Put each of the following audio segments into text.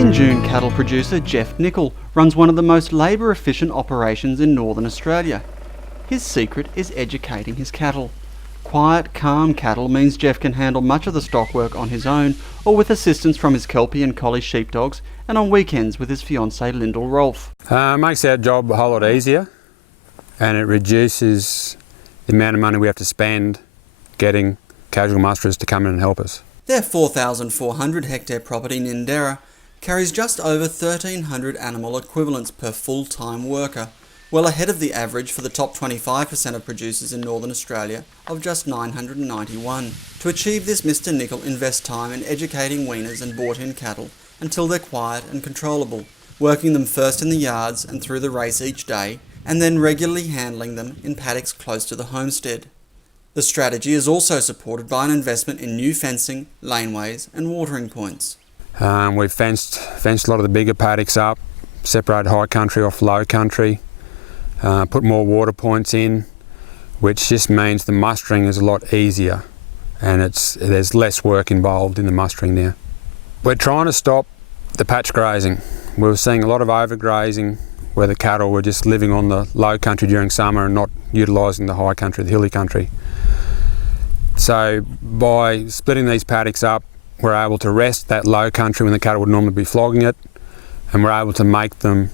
Injune cattle producer Geoff Nicol runs one of the most labour-efficient operations in Northern Australia. His secret is educating his cattle. Quiet, calm cattle means Geoff can handle much of the stock work on his own or with assistance from his Kelpie and Collie sheepdogs, and on weekends with his fiancée Lyndall Rolfe. Makes our job a whole lot easier, and it reduces the amount of money we have to spend getting casual musterers to come in and help us. Their 4,400 hectare property in Ninderra carries just over 1,300 animal equivalents per full-time worker, well ahead of the average for the top 25% of producers in Northern Australia of just 991. To achieve this, Mr Nicol invests time in educating weaners and bought-in cattle until they're quiet and controllable, working them first in the yards and through the race each day, and then regularly handling them in paddocks close to the homestead. The strategy is also supported by an investment in new fencing, laneways and watering points. We've fenced a lot of the bigger paddocks up, separated high country off low country, put more water points in, which just means the mustering is a lot easier, and there's less work involved in the mustering now. We're trying to stop the patch grazing. We were seeing a lot of overgrazing where the cattle were just living on the low country during summer and not utilising the high country, the hilly country. So by splitting these paddocks up, we're able to rest that low country when the cattle would normally be flogging it, and we're able to make them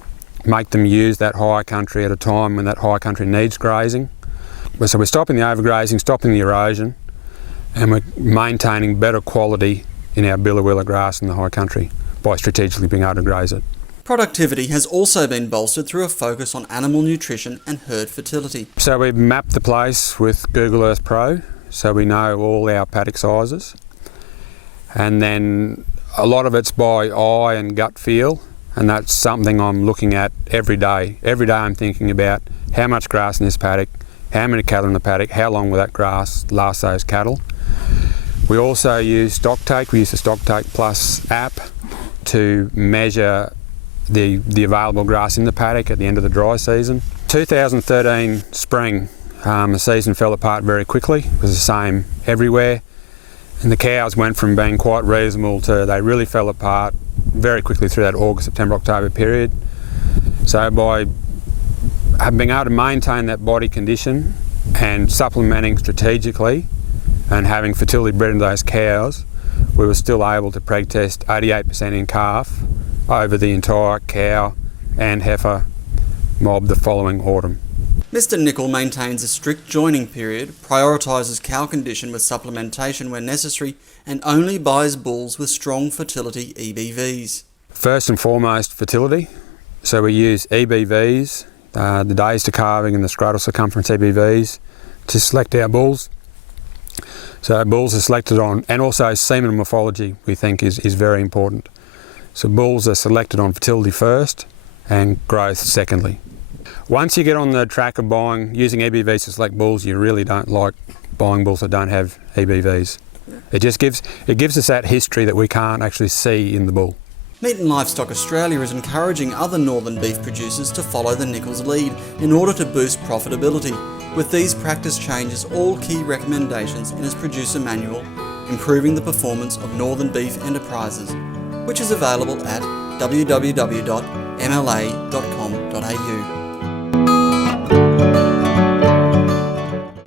use that high country at a time when that high country needs grazing. So we're stopping the overgrazing, stopping the erosion, and we're maintaining better quality in our billawilla grass in the high country by strategically being able to graze it. Productivity has also been bolstered through a focus on animal nutrition and herd fertility. So we've mapped the place with Google Earth Pro, so we know all our paddock sizes. And then a lot of it's by eye and gut feel, and that's something I'm looking at every day. Every day I'm thinking about how much grass in this paddock, how many cattle in the paddock, how long will that grass last those cattle. We also use Stocktake. We use the Stocktake Plus app to measure the available grass in the paddock at the end of the dry season. 2013 spring, the season fell apart very quickly. It was the same everywhere, and the cows went from being quite reasonable to they really fell apart very quickly through that August, September, October period. So by being able to maintain that body condition and supplementing strategically and having fertility bred into those cows, we were still able to preg test 88% in calf over the entire cow and heifer mob the following autumn. Mr Nicol maintains a strict joining period, prioritises cow condition with supplementation where necessary, and only buys bulls with strong fertility EBVs. First and foremost, fertility. So we use EBVs, the days to calving and the scrotal circumference EBVs, to select our bulls. So bulls are selected on, and also semen morphology we think is very important. So bulls are selected on fertility first and growth secondly. Once you get on the track of using EBVs to select bulls, you really don't like buying bulls that don't have EBVs. It just gives us that history that we can't actually see in the bull. Meat and Livestock Australia is encouraging other northern beef producers to follow the Nicol's lead in order to boost profitability. With these practice changes, all key recommendations in his producer manual, improving the performance of northern beef enterprises, which is available at www.mla.com.au.